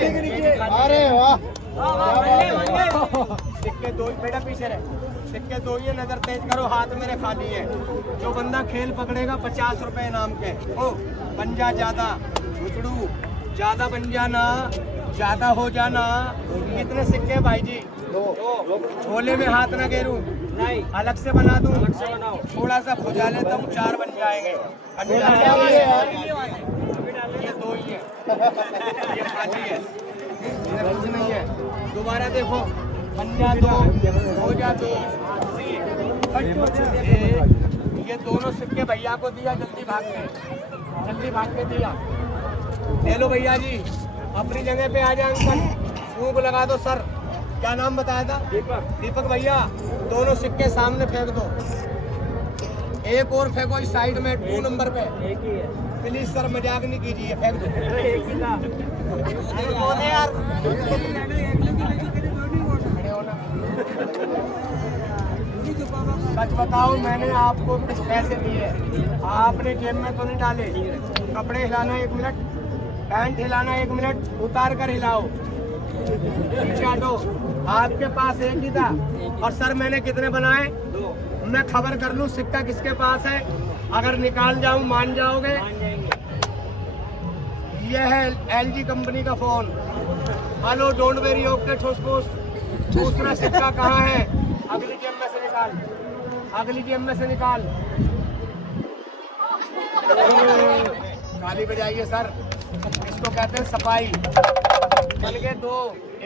अरे वाह, सिक्के दो ही बेटा, पीछे रहे। सिक्के दो ही है, नजर तेज करो, हाथ मेरे खाली है। जो बंदा खेल पकड़ेगा 50 रुपए इनाम के। ओ बन जा ज्यादा, घुसड़ू ज्यादा बन जाना, ज्यादा हो जाना। कितने सिक्के भाई जी? झोले में हाथ ना गेरू, नहीं अलग से बना दूं, अलग से बनाओ। थोड़ा सा खुजा लेता हूँ, 4 बन जाएंगे। ये दो ही है, ये खाली है, इधर कुछ नहीं है। दोबारा देखो, बन जा दो, हो जा दो। ये दोनों सिक्के भैया को दिया, जल्दी भाग के दिया। ले लो भैया जी, अपनी जगह पे आ जाए। अंकल फूंक लगा दो। सर क्या नाम बताया था? दीपक भैया, दोनों सिक्के सामने फेंक दो। एक और फेंको इस साइड में, 2 नंबर पे। एक ही है, प्लीज सर मजाक नहीं कीजिए, फेंक दो। एक ही था यार। सच बताओ, मैंने आपको कुछ पैसे दिए, आपने जेब में तो नहीं डाले? कपड़े हिलाना 1 मिनट, पैंट हिलाना 1 मिनट, उतार कर हिलाओ, पीछे हटो। आपके पास एक ही था। और सर मैंने कितने बनाए? 2। मैं खबर कर लूं सिक्का किसके पास है? अगर निकाल जाऊं मान जाओगे? यह है LG कंपनी का phone. Hello, don't very, okay, ठोस ठोस। दूसरा सिक्का कहाँ है? अगली जेब में से निकाल, अगली जेब में से निकाल। गाली बजाइए सर, इसको कहते हैं सफाई। बन गए 2,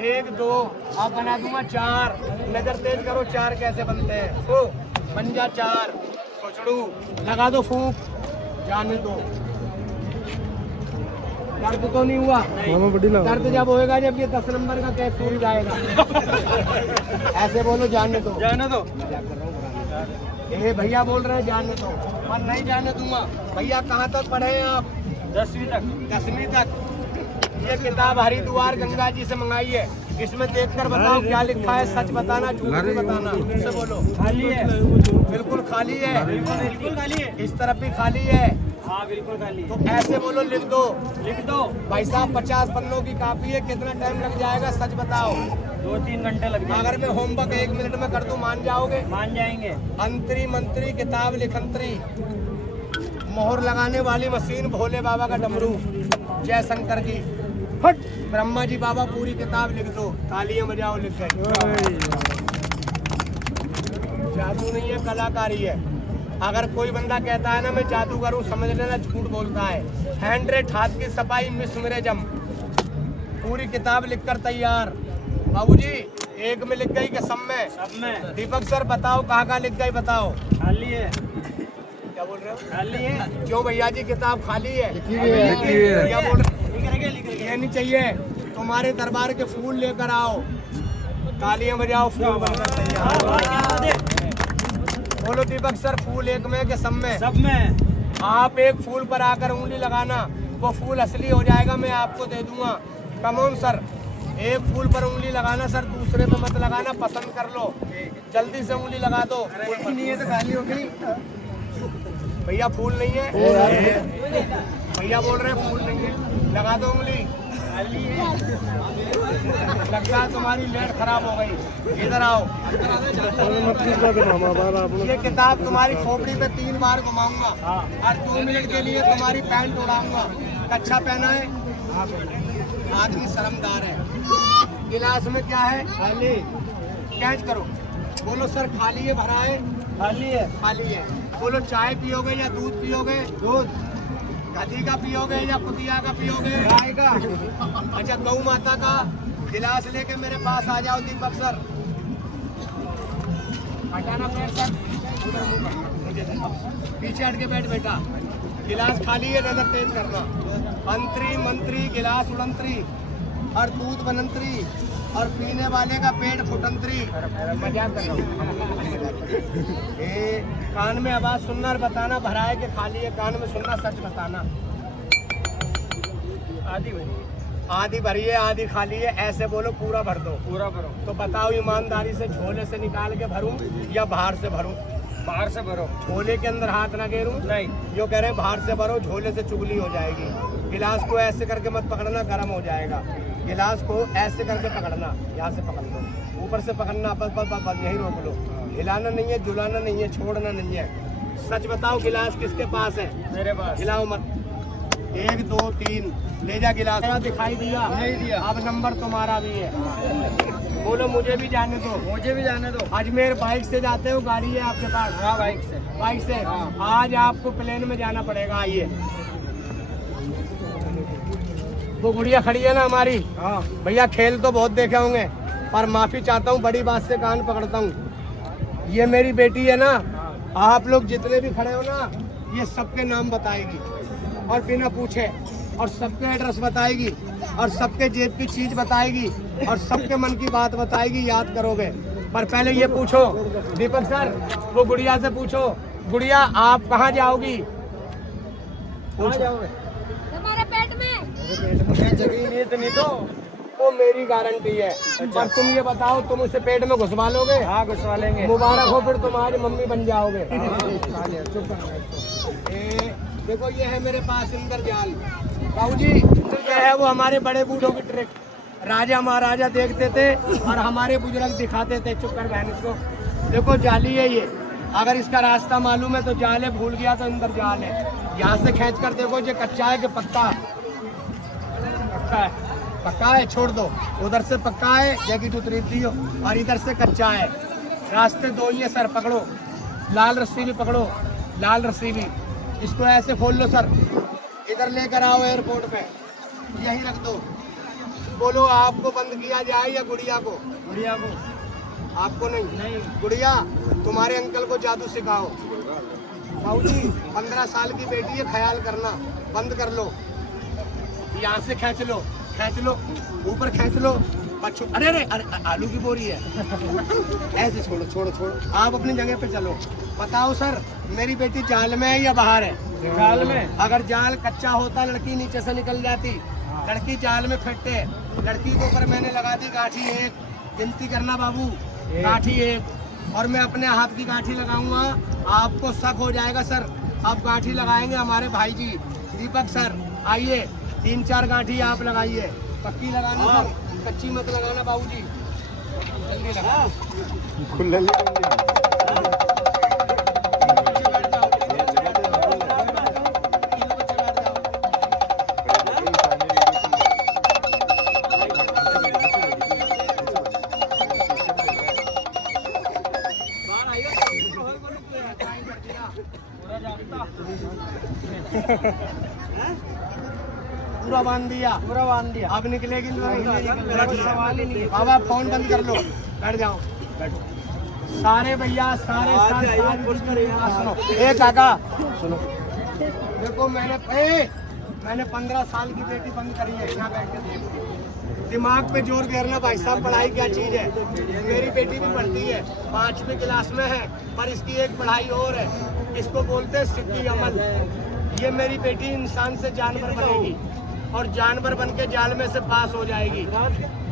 1 2, अब बना दूंगा 4। नजर तेज करो, 4 कैसे बनते हैं? ओ बन जा 4। कोचड़ू लगा दो फूंक, जाने दो। दर्द तो नहीं हुआ? दर्द जब होएगा जब ये 10 नंबर का कैप्सूल जाएगा। ऐसे बोलो, जाने दो, जाने दो। ये भैया बोल रहे हैं जाने दो, पर नहीं जाने दूंगा। भैया कहाँ तक पढ़े हैं आप? 10वीं तक। 10वीं तक। ये किताब हरिद्वार गंगा जी से मंगाई है। इसमें देखकर बताओ क्या लिखा है, सच बताना, झूठ नहीं बताना। मुझसे बोलो। खाली है, बिल्कुल खाली है, बिल्कुल खाली है। इस तरफ भी खाली है, हाँ बिल्कुल खाली। तो ऐसे बोलो, लिख दो, लिख दो। भाई साहब 50 पन्नों की कॉपी है, कितना टाइम लग जाएगा सच बताओ? 2-3 घंटे लग जाएंगे। अगर मैं होमवर्क 1 मिनट में कर दूं मान जाओगे? मान जाएंगे। अंतरी मंत्री किताब लिखंतरी, मोहर लगाने वाली मशीन, भोले बाबा का डमरू, जय शंकर की। फट ब्रह्मा जी बाबा, पूरी किताब लिख दो। तालियां बजाओ, लिख गए। जादू नहीं है, कलाकारी है। अगर कोई बंदा कहता है ना मैं जादूगर हूँ, समझ लेना झूठ बोलता है। 100 हाथ की सफाई, मिस मेरे जम। पूरी किताब लिखकर तैयार। बाबूजी 1 में लिख गई कि सब में? सब में। दीपक सर बताओ कहाँ लिख गई, बताओ। खाली है। क्या बोल रहे हो? खाली है। क्यों भैया जी किताब खाली है? क्या बोल रहे? ये नहीं चाहिए, तुम्हारे दरबार के फूल लेकर आओ, तालियां बजाओ, फूल बनकर तैयार। बोलो दीपक सर, फूल 1 में कि सब में? सब में। आप एक फूल पर आकर उंगली लगाना, वो फूल असली हो जाएगा, मैं आपको दे दूंगा। कमोन सर, एक फूल पर उंगली लगाना सर, दूसरे पे मत लगाना, पसंद कर लो, जल्दी से उंगली लगा दो। नहीं है तो खाली हो गई। भैया फूल नहीं है, भैया बोल रहे हैं फूल नहीं है, लगा दो उंगली। लगता है तुम्हारी लेट खराब हो गई, इधर आओ। ये किताब तुम्हारी खोपड़ी पे 3 बार घुमाऊंगा और 2 मिनट के लिए तुम्हारी पैंट उड़ाऊंगा। कच्छा पहना है, आदमी शर्मदार है। गिलास में क्या है? खाली। कैच करो, बोलो सर खाली है, भरा है? खाली है। खाली है। बोलो चाय पियोगे या दूध पियोगे? दूध। गधी का पियोगे या कुतिया का पियोगे? गाय का। अच्छा गौ माता का। गिलास लेके मेरे पास आ जाओ दीपक सर। हटाना पेट सर, पीछे हट के बैठ बेटा। गिलास खाली है, नजर तेज करना। अंतरी मंत्री गिलास उड़ंतरी और दूध बनंतरी और पीने वाले का पेट फुटंतरी। मजाक कर रहा हूँ। कान में आवाज सुनना और बताना भरा है कि खाली है, कान में सुनना, सच बताना। आधी भरी है, आधी खाली है, ऐसे बोलो पूरा भर दो। पूरा भरो। तो बताओ ईमानदारी से, झोले से निकाल के भरूं या बाहर से भरूं? बाहर से भरो। झोले के अंदर हाथ ना गेरूं? नहीं। जो कह रहे हैं बाहर से भरो, झोले से चुगली हो जाएगी। गिलास को ऐसे करके मत पकड़ना, गर्म हो जाएगा। गिलास को ऐसे करके पकड़ना, यहाँ से पकड़ लो, ऊपर से पकड़ना, बस बस बस बस यही रोक लो, हिलाना नहीं है, झुलाना नहीं है, छोड़ना नहीं है। सच बताओ गिलास किसके पास है? मेरे पास। हिलाओ मत। 1 2 3 ले जा गिलास। दिखाई दिया? नहीं दिया। अब नंबर तुम्हारा भी है। बोलो मुझे भी जाने दो। मुझे भी जाने दो। अजमेर बाइक से जाते हो? गाड़ी है आपके पास? हाँ बाइक से। बाइक से? हाँ। आज आपको प्लेन में जाना पड़ेगा। आइए, वो गुड़िया खड़ी है ना हमारी। हाँ भैया खेल तो बहुत देखे होंगे, पर माफी चाहता हूँ, बड़ी बात से कान पकड़ता हूँ। ये मेरी बेटी है ना, आप लोग जितने भी खड़े हो ना, ये सबके नाम बताएगी और बिना पूछे, और सबके एड्रेस बताएगी, और सबके जेब की चीज बताएगी, और सबके मन की बात बताएगी, याद करोगे। पर पहले ये पूछो दीपक सर, वो गुड़िया से पूछो, गुड़िया आप कहाँ जाओगी? कहाँ जाओगे? तुम्हारे पेट में। जगह नहीं इतनी तो। वो मेरी गारंटी है। पर तुम ये बताओ, तुम उसे पेट में घुसवा लोगे? हाँ घुसवा लेंगे। मुबारक हो, फिर तुम्हारी मम्मी बन जाओगे। चुप देखो ये है मेरे पास इंद्रजाल। बाबूजी ये है वो हमारे बड़े बूढ़ों की ट्रिक। राजा महाराजा देखते थे और हमारे बुजुर्ग दिखाते थे। चुप कर बहन इसको। देखो जाली है ये, अगर इसका रास्ता मालूम है तो जाल है, भूल गया तो इंद्रजाल है। यहाँ से खींच कर देखो ये कच्चा है कि पक्का? पक्का है। पक्का है, छोड़ दो। उधर से पक्का है, जैकेट उतरी दियो, और इधर से कच्चा है। रास्ते दो ही है सर, पकड़ो। लाल रस्सी भी पकड़ो, लाल रस्सी भी। इसको ऐसे खोल लो सर, इधर लेकर आओ एयरपोर्ट पे, यही रख दो। बोलो आपको बंद किया जाए या गुड़िया को? गुड़िया को। आपको नहीं? नहीं। गुड़िया तुम्हारे अंकल को जादू सिखाओ। बाबूजी 15 साल की बेटी है, ख्याल करना। बंद कर लो, यहाँ से खींच लो, खींच लो, ऊपर खींच लो। बच्चों अरे अरे अरे आलू की बोरी है। ऐसे छोड़ो छोड़ो छोड़ो, आप अपनी जगह पे चलो। बताओ सर, मेरी बेटी जाल में है या बाहर है? जाल में। अगर जाल कच्चा होता लड़की नीचे से निकल जाती। लड़की जाल में फिट है। लड़की के ऊपर मैंने लगा दी गांठी 1। गिनती करना बाबू, गांठी 1। और मैं अपने हाथ की गांठी लगाऊंगा, आपको शक हो जाएगा सर। आप गांठी लगाएंगे हमारे भाई जी दीपक सर। आइए 3-4 गांठी आप लगाइए, पक्की लगाना सर, कच्ची मत लगाना बाबूजी। जल्दी लगा। पूरा बांध दिया, पूरा बांध दिया। अब निकलेगी नहीं। सवाल ही नहीं है। बाबा फोन बंद कर लो, बैठ जाओ, बैठो। सारे भैया सारे सुनो, ए काका सुनो, देखो मैंने 15 साल की बेटी बंद करी है। यहाँ बैठ के देखो, दिमाग पे जोर घेरना भाई साहब। पढ़ाई क्या चीज है? मेरी बेटी भी पढ़ती है, 5वीं क्लास में है, पर इसकी एक पढ़ाई और है, इसको बोलते हैं सिक्की अमल। ये मेरी बेटी इंसान से जानवर बनेगी और जानवर बन के जाल में से पास हो जाएगी।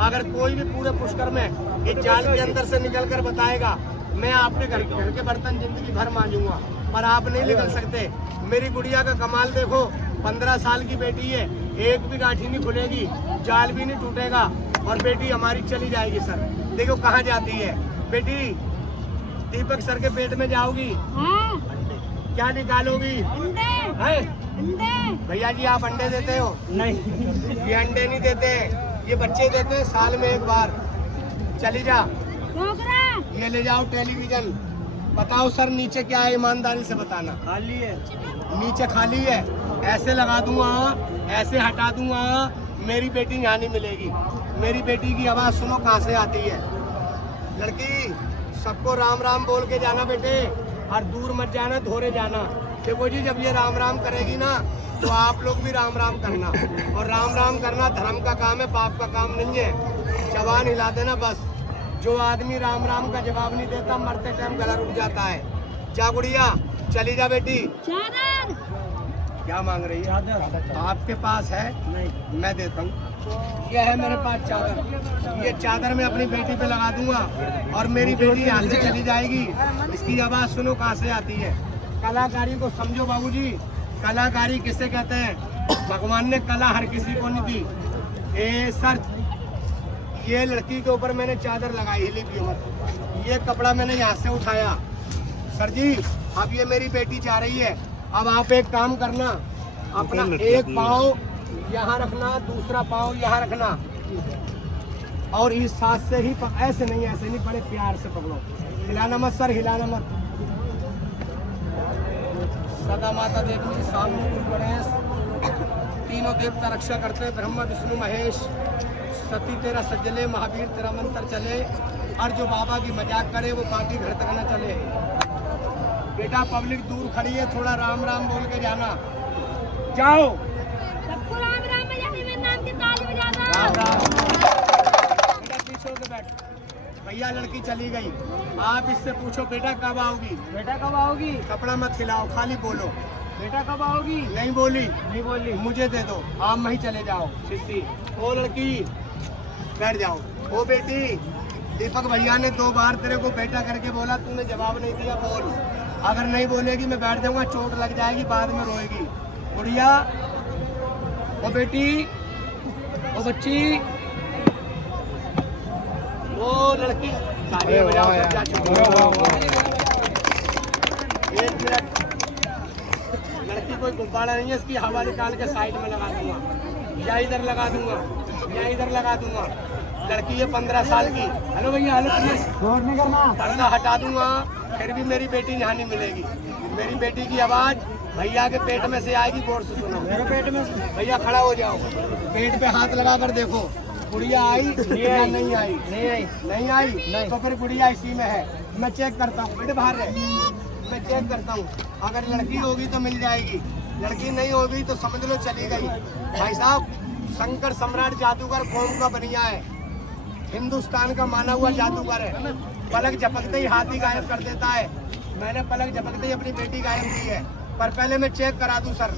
अगर कोई भी पूरे पुष्कर में इस जाल के अंदर से निकल कर बताएगा, मैं आपके घर के बर्तन जिंदगी भर मांजूंगा, पर आप नहीं निकल सकते। मेरी गुड़िया का कमाल देखो, 15 साल की बेटी है, एक भी गांठी नहीं खुलेगी, जाल भी नहीं टूटेगा, और बेटी हमारी चली जाएगी सर। देखो कहाँ जाती है बेटी, दीपक सर के पेट में जाओगी। हाँ। क्या निकालोगी? अंडे। हैं? अंडे। भैया जी आप अंडे देते हो? नहीं, ये अंडे नहीं देते, ये बच्चे देते हैं साल में एक बार। चली जा, डोगरा। ये ले जाओ टेलीविजन। बताओ सर नीचे क्या है, ईमानदारी से बताना। खाली है। नीचे खाली है, ऐसे लगा दूंगा, ऐसे हटा दूंगा, मेरी बेटी यहाँ नहीं मिलेगी। मेरी बेटी की आवाज़ सुनो कहाँ से आती है। लड़की सबको राम राम बोल के जाना बेटे, और दूर मत जाना, धोरे जाना। देखो जी जब ये राम राम करेगी ना, तो आप लोग भी राम राम करना। और राम राम करना धर्म का काम है, पाप का काम नहीं है। जवान हिला देना बस। जो आदमी राम राम का जवाब नहीं देता, मरते टाइम गला रुक जाता है। जा गुड़िया, चली जा बेटी। चादर। क्या मांग रही है? चादर। आपके पास है? नहीं। मैं देता हूँ। ये है मेरे पास चादर, ये चादर मैं अपनी बेटी पे लगा दूंगा, और मेरी बेटी यहाँ से चली जाएगी। इसकी आवाज़ सुनो कहाँ से आती है। कलाकारी को समझो बाबूजी, कलाकारी किसे कहते हैं? भगवान ने कला हर किसी को नहीं दी, सर ये लड़की के ऊपर मैंने चादर लगाई, हिली भी मत। ये कपड़ा मैंने यहाँ से उठाया। सर जी अब ये मेरी बेटी जा रही है। अब आप एक काम करना, अपना एक पाँव यहाँ रखना, दूसरा पाँव यहाँ रखना, और इस साथ से ही ऐसे नहीं, बड़े प्यार से पकड़ो। हिलाना मत सर, हिलाना मत। सदा माता देवी सामने गणेश, तीनों देवता रक्षा करते, ब्रह्मा विष्णु महेश, सती तेरा सजले, महावीर तेरा मंत्र चले, और जो बाबा की मजाक करे वो बाकी घर तक न चले। बेटा पब्लिक दूर खड़ी है, थोड़ा राम राम बोल के जाना। जाओ सबको राम राम बजाने में नाम की ताली बजाना। राम राम। बेटा पीछे होके बैठ। भैया लड़की चली गई, आप इससे पूछो बेटा कब आओगी? बेटा कब आओगी? कपड़ा मत खिलाओ, खाली बोलो बेटा कब आओगी? नहीं बोली, नहीं बोली। मुझे दे दो, आप वहीं चले जाओ। शिष्य ओ लड़की बैठ जाओ। ओ बेटी, दीपक भैया ने 2 बार तेरे को बेटा करके बोला, तूने जवाब नहीं दिया, बोल। अगर नहीं बोलेगी मैं बैठ जाऊंगा, चोट लग जाएगी, बाद में रोएगी। गुड़िया, ओ बेटी, ओ बच्ची, ओ लड़की, तालियां बजाओ सब चाचू। एक मिनट, लड़की कोई गुब्बारा नहीं है, इसकी हवा निकाल के साइड में लगा दूंगा, या इधर लगा दूंगा, या इधर लगा दूंगा। लड़की है 15 साल की। हेलो भैया, हेलो प्लीज, शोर नहीं करना। पर्दा हटा दूंगा, फिर भी मेरी बेटी यहाँ नहीं मिलेगी। मेरी बेटी की आवाज भैया के पेट में से आएगी, गौर से सुनो। मेरे पेट में से? भैया खड़ा हो जाओ, पेट पे हाथ लगा कर देखो, गुड़िया आई या नहीं आई? नहीं आई। नहीं आई? नहीं। तो फिर गुड़िया इसी में है। मैं चेक करता हूँ, बेटे बाहर रहे, मैं चेक करता हूँ। अगर लड़की होगी तो मिल जाएगी, लड़की नहीं होगी तो समझ लो चली गई। भाई साहब, शंकर सम्राट जादूगर कौम का बनिया है, हिंदुस्तान का माना हुआ जादूगर है। पलक झपकते ही हाथी गायब कर देता है। मैंने पलक झपकते ही अपनी बेटी गायब की है। पर पहले मैं चेक करा दूं सर,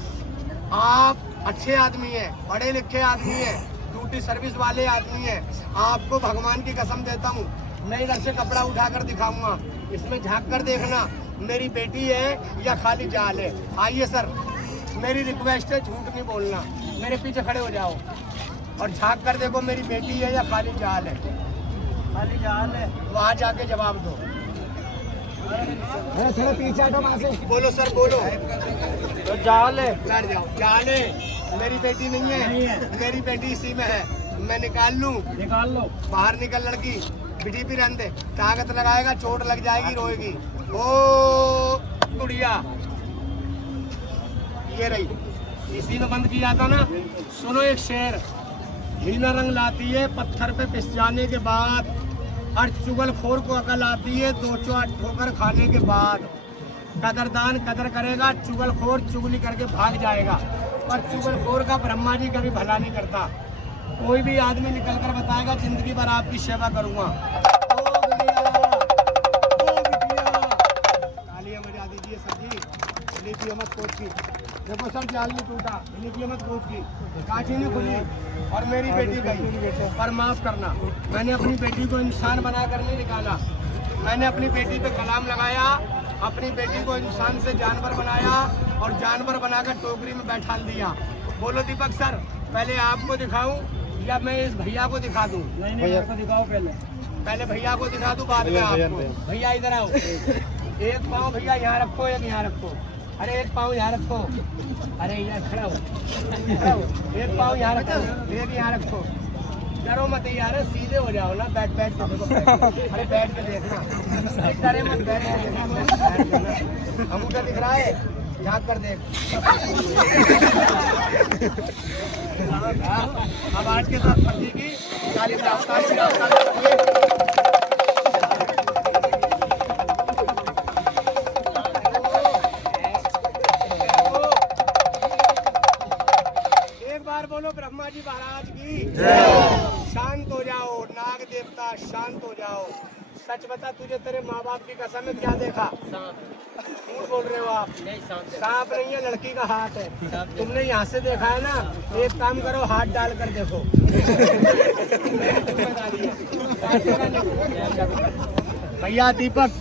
आप अच्छे आदमी हैं, पढ़े लिखे आदमी हैं, ड्यूटी सर्विस वाले आदमी हैं। आपको भगवान की कसम देता हूँ, मैं इधर से कपड़ा उठाकर दिखाऊंगा, इसमें झांक कर देखना मेरी बेटी है या खाली जाल है। आइए सर, मेरी रिक्वेस्ट है, झूठ नहीं बोलना। मेरे पीछे खड़े हो जाओ और झांक कर देखो मेरी बेटी है या खाली जाल है। खाली जाल है। वहाँ जाके जवाब दो। थोड़ा पीछे हटो वहाँ से। बोलो सर, बोलो। तो जाल है। बैठ जाओ। जाल है, मेरी बेटी नहीं है, मेरी बेटी इसी में है। मैं निकाल लूं? निकाल लो। बाहर निकल लड़की, बिटी भी रहने दे, ताकत लगाएगा, चोट लग जाएगी, रोएगी। ओ गुड़िया, ये रही, इसी में बंद किया था ना। सुनो एक शेर, हीना रंग लाती है पत्थर पे पिस जाने के बाद, और चुगलखोर को अकल आती है 2-4 ठोकर खाने के बाद। कदरदान कदर करेगा, चुगलखोर चुगली करके भाग जाएगा, पर चुगलखोर का ब्रह्मा जी कभी भला नहीं करता। कोई भी आदमी निकल कर बताएगा जिंदगी भर आपकी सेवा करूंगा। ओ गुड़िया, ओ बिटिया, तालियां बजा दीजिए सर जी। लीजिए मत कोच की, देखो सर जाल नहीं टूटा, लीजिए मत कोच की, कांची नहीं खुली और मेरी बेटी गई। पर माफ करना, मैंने अपनी बेटी को इंसान बना कर नहीं निकाला। मैंने अपनी बेटी पे कलाम लगाया, अपनी बेटी को इंसान से जानवर बनाया और जानवर बनाकर टोकरी में बैठा दिया। बोलो दीपक सर, पहले आपको दिखाऊं या मैं इस भैया को दिखा दूं? नहीं नहीं, मेरे को दिखाओ पहले। पहले भैया को दिखा दूं, बाद में आपको। भैया इधर आओ। एक पाँव भैया यहाँ रखो, एक यहाँ रखो। अरे एक पाँव यहाँ रखो, अरे यहाँ खड़ा हो, खड़ा हो। एक पाँव यहाँ रखो, एक यहाँ रखो। डरो मत यार, सीधे हो जाओ ना, बैठ बैठ के देखो। अरे बैठ के देखना, डरे मत, बैठ के देखना। अंगूठा दिख रहा है, झाँक कर देख। अब आज के साथ फर्जी की ताली बजाओ, ताली बजाओ, ताली बजाओ। बोलो ब्रह्मा जी महाराज की जय। शांत हो जाओ नाग देवता, शांत हो जाओ। सच बता, तुझे तेरे माँ बाप की कसम में क्या देखा? झूठ बोल रहे हो आप। सांप नहीं है, लड़की का हाथ है। तुमने यहाँ से देखा है ना, एक काम करो, हाथ डाल कर देखो। भैया दीपक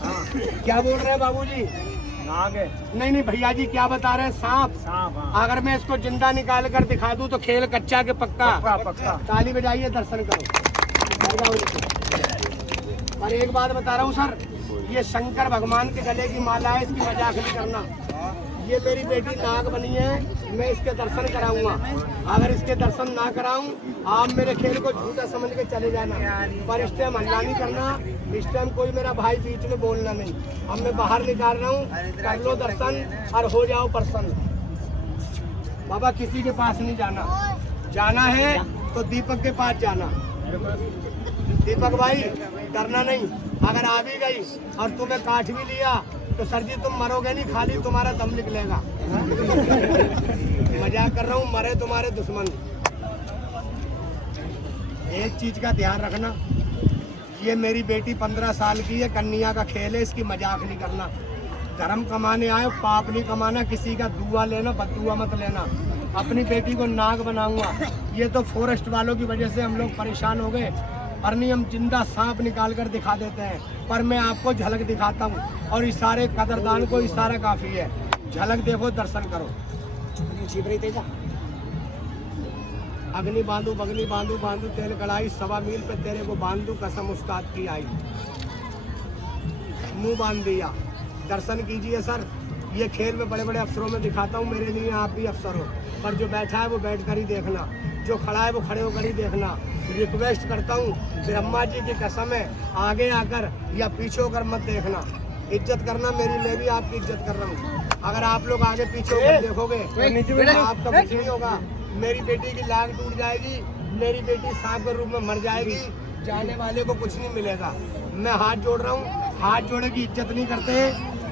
क्या बोल रहे हैं बाबूजी? नाग है। नहीं नहीं भैया जी क्या बता रहे हैं, सांप। सांप, हाँ। अगर मैं इसको जिंदा निकाल कर दिखा दूं तो खेल कच्चा के पक्का। पक्का, पक्का। ताली बजाइए, दर्शन करो। पर एक बात बता रहा हूँ सर, ये शंकर भगवान के गले की माला है, इसकी मजाक नहीं करना। ये मेरी बेटी नाग बनी है, मैं इसके दर्शन कराऊंगा। अगर इसके दर्शन ना कराऊं, आप मेरे खेल को झूठा समझ के चले जाना, पर इस टाइम हल्ला नहीं करना। इस टाइम कोई मेरा भाई बीच में बोलना नहीं। अब मैं बाहर निकाल रहा हूँ, कर लो दर्शन और हो जाओ प्रसन्न। बाबा किसी के पास नहीं जाना, जाना है तो दीपक के पास जाना। दीपक भाई डरना नहीं, अगर आ भी गई और तुम्हें काट भी लिया तो सर जी तुम मरोगे नहीं, खाली तुम्हारा दम निकलेगा। मजाक कर रहा हूँ, मरे तुम्हारे दुश्मन। एक चीज का ध्यान रखना, ये मेरी बेटी 15 साल की है, कन्या का खेल है, इसकी मजाक नहीं करना। धर्म कमाने आए, पाप नहीं कमाना। किसी का दुआ लेना, बदुआ मत लेना। अपनी बेटी को नाग बनाऊंगा। ये तो फॉरेस्ट वालों की वजह से हम लोग परेशान हो गए, और नहीं हम जिंदा सांप निकाल कर दिखा देते हैं। पर मैं आपको झलक दिखाता हूँ, और इशारे कदरदान को इशारा काफी है। झलक देखो, दर्शन करो। अग्नि बांधू बगनी बांधू बांधू तेल कढ़ाई, 1.25 मील पे तेरे को बांधू, कसम उस्ताद की आई। मुंह बांध दिया, दर्शन कीजिए सर। ये खेल में बड़े बड़े अफसरों में दिखाता हूँ, मेरे लिए आप भी अफसर हो। पर जो बैठा है वो बैठ कर ही देखना, जो खड़ा है वो खड़े होकर ही देखना। रिक्वेस्ट करता हूँ, ब्रह्मा जी की कसम है, आगे आकर या पीछे होकर मत देखना। इज्जत करना मेरी, मैं भी आपकी इज्जत कर रहा हूँ। अगर आप लोग आगे पीछे होकर देखोगे तो आपका कुछ नहीं होगा। मेरी बेटी की लाग टूट जाएगी, मेरी बेटी सांप के रूप में मर जाएगी, जाने वाले को कुछ नहीं मिलेगा। मैं हाथ जोड़ रहा हूँ, हाथ जोड़े की इज्जत नहीं करते।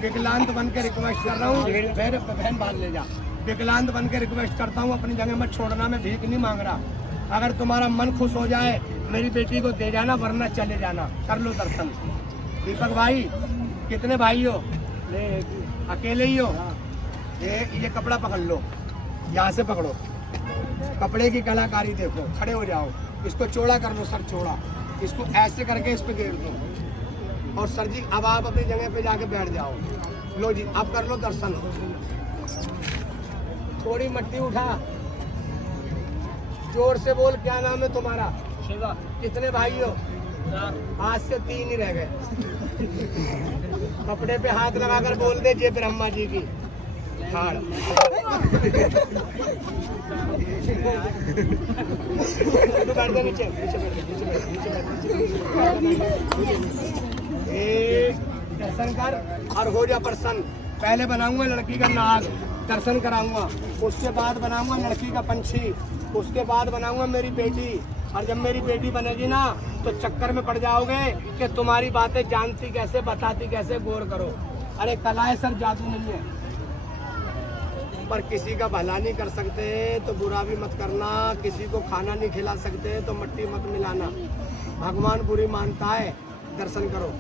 विकलांग बन के रिक्वेस्ट कर रहा हूँ, मेरे बहन बांध ले जा। विकलांग बन के रिक्वेस्ट करता हूँ, अपनी जगह मत छोड़ना, मैं भीख नहीं मांग रहा। अगर तुम्हारा मन खुश हो जाए मेरी बेटी को दे जाना, वरना चले जाना। कर लो दर्शन। दीपक भाई कितने भाई हो? अकेले ही हो? ये कपड़ा पकड़ लो, यहाँ से पकड़ो। कपड़े की कलाकारी देखो, खड़े हो जाओ, इसको चौड़ा कर लो सर, चौड़ा। इसको ऐसे करके इस पे घेर दो। और सर जी अब आप अपनी जगह पे जाके बैठ जाओ। लो जी अब कर लो दर्शन। थोड़ी मट्टी उठा, जोर से बोल, क्या नाम है तुम्हारा? शिवा। कितने भाई हो? आज से 3 ही रह गए। कपड़े पे हाथ लगाकर बोल दे, जय ब्रह्मा जी की। हाड़ बैठ दे नीचे, दर्शन कर और हो जा प्रसन्न। पहले बनाऊंगा लड़की का नाग, दर्शन कराऊंगा। उसके बाद बनाऊंगा लड़की का पंछी, उसके बाद बनाऊंगा मेरी बेटी। और जब मेरी बेटी बनेगी ना तो चक्कर में पड़ जाओगे कि तुम्हारी बातें जानती कैसे, बताती कैसे, गौर करो। अरे कला है सर, जादू नहीं है। पर किसी का भला नहीं कर सकते तो बुरा भी मत करना, किसी को खाना नहीं खिला सकते तो मट्टी मत मिलाना। भगवान बुरी मानता है। दर्शन करो।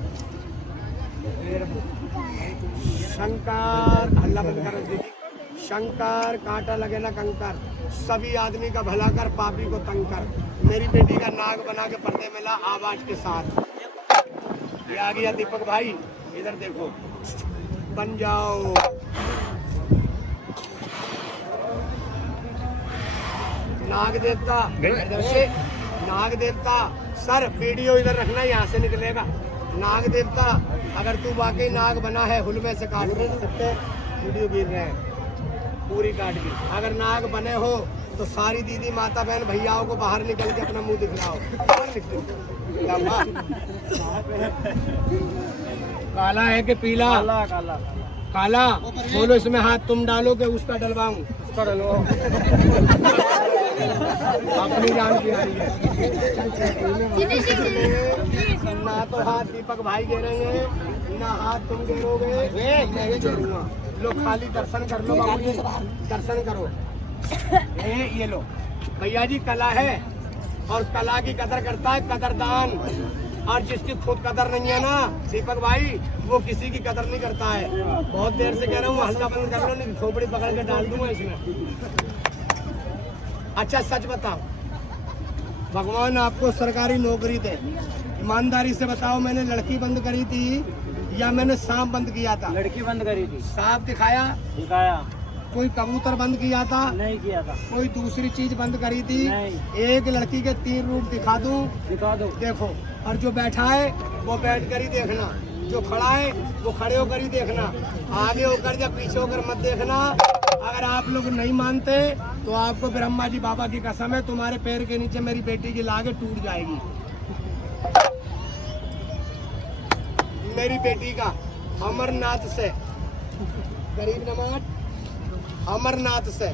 शंकर, हल्ला बंद करो दीदी। शंकर, कांटा लगे ना कंकर, सभी आदमी का भला कर, पापी को तंग कर। मेरी बेटी का नाग बना के पर्दे में ला आवाज के साथ। ये आ गया दीपक भाई, इधर देखो, बन जाओ। नाग देवता, नाग देवता सर, वीडियो इधर रखना, यहाँ से निकलेगा। नाग देवता अगर तू वाकई नाग बना है, हुलमे से काट सकते, वीडियो गिर रहे हैं पूरी काट की। अगर नाग बने हो तो सारी दीदी माता बहन भैयाओं को बाहर निकल के अपना मुंह दिखलाओ। काला है कि पीला? काला काला काला। बोलो इसमें हाथ तुम डालो कि उसका डलवाऊं? उसका डलवाओ। अपनी जान की आ रही है। ना तो हाथ दीपक भाई गिरेंगे, ना हाथ तुम गिरोगे, मैं ही गिरूंगा। लो खाली दर्शन कर लो बाबूजी, दर्शन करो। ये लो भैया जी, कला है और कला की कदर करता है कदरदान। और जिसकी खुद कदर नहीं है ना दीपक भाई, वो किसी की कदर नहीं करता है। बहुत देर से कह रहा हूँ हल्ला बंद कर लो, नहीं खोपड़ी पकड़ के डाल दूंगा इसमें। अच्छा सच बताओ, भगवान आपको सरकारी नौकरी दे, ईमानदारी से बताओ, मैंने लड़की बंद करी थी या मैंने सांप बंद किया था? लड़की बंद करी थी। सांप दिखाया? दिखाया। कोई कबूतर बंद किया था? नहीं किया था। कोई दूसरी चीज बंद करी थी? नहीं। एक लड़की के 3 रूप दिखा दूं? दिखा दो। देखो, और जो बैठा है वो बैठ कर ही देखना, जो खड़ा है वो खड़े होकर ही देखना, आगे होकर या पीछे होकर मत देखना। अगर आप लोग नहीं मानते तो आपको ब्रह्मा जी बाबा की कसम है, तुम्हारे पैर के नीचे मेरी बेटी की लागे टूट जाएगी। मेरी बेटी का अमरनाथ से, गरीब नवाज अमरनाथ से,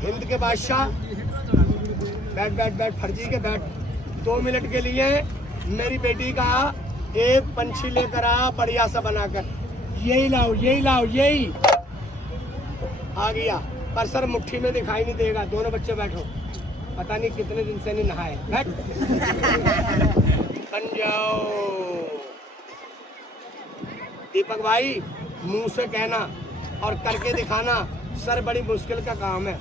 हिंद के बादशाह, बैठ बैठ बैठ फर्जी के बैठ, 2 मिनट के लिए मेरी बेटी का एक पंछी लेकर आ बढ़िया सा बनाकर, यही लाओ यही लाओ यही। आ गया, पर सर मुट्ठी में दिखाई नहीं देगा। दोनों बच्चे बैठो, पता नहीं कितने दिन से नहीं नहाए, बैठ बन जाओ। दीपक भाई, मुंह से कहना और करके दिखाना सर बड़ी मुश्किल का काम है।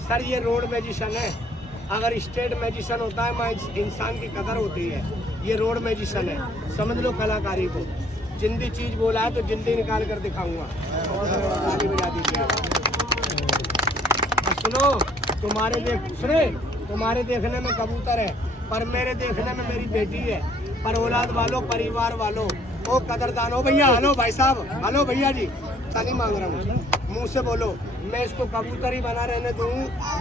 सर ये रोड मैजिशियन है, अगर स्टेट मैजिशियन होता है मैं इंसान की कदर होती है, ये रोड मैजिशियन है। समझ लो कलाकारी को, जिंदी चीज बोला है तो जिंदी निकाल कर दिखाऊंगा। ताली बजा दीजिए। और सुनो, तुम्हारे देखने में कबूतर है, पर मेरे देखने में मेरी बेटी है। पर औलाद वालों, परिवार वालों, ओ कदरदान, ओ भैया, हेलो भाई साहब, हेलो भैया जी, ताली मांग रहा हूँ, मुंह से बोलो। मैं इसको कबूतर ही बना रहने दूँ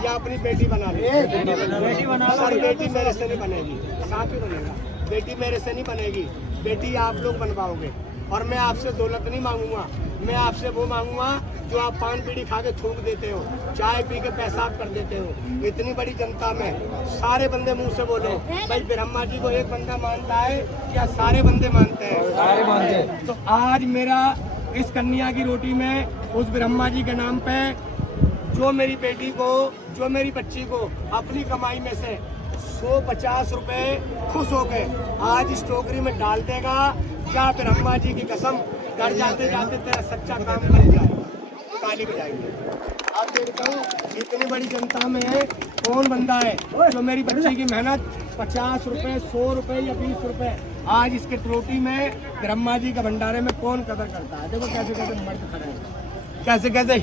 या अपनी बेटी बना ले? बेटी बना लो। सर बेटी मेरे से नहीं बनेगी, सांप ही बनेगा। बेटी मेरे से नहीं बनेगी, बेटी आप लोग बनवाओगे। और मैं आपसे दौलत नहीं मांगूंगा, मैं आपसे वो मांगूंगा जो आप पान बीड़ी खा के थूक देते हो, चाय पी के पेशाब कर देते हो। इतनी बड़ी जनता में सारे बंदे मुंह से बोलो, भाई ब्रह्मा जी को एक बंदा मानता है या सारे बंदे मानते हैं? सारे मानते हैं। तो आज मेरा इस कन्या की रोटी में उस ब्रह्मा जी के नाम पे जो मेरी बेटी को, जो मेरी बच्ची को अपनी कमाई में से 150 रुपए खुश होके आज इस टोकरी में डाल देगा, क्या ब्रह्मा जी की कसम घर जाते जाते तेरा सच्चा काम कर जाएगा। ताली बजाएंगे। अब देखता हूँ इतनी बड़ी जनता में कौन बंदा है जो मेरी बच्ची की मेहनत 50 रुपए, 100 रुपए या 20 रुपए आज इसके रोटी में ब्रह्मा जी के भंडारे में कौन कदर करता है। देखो कैसे कैसे मर्द खड़े हैं, कैसे कैसे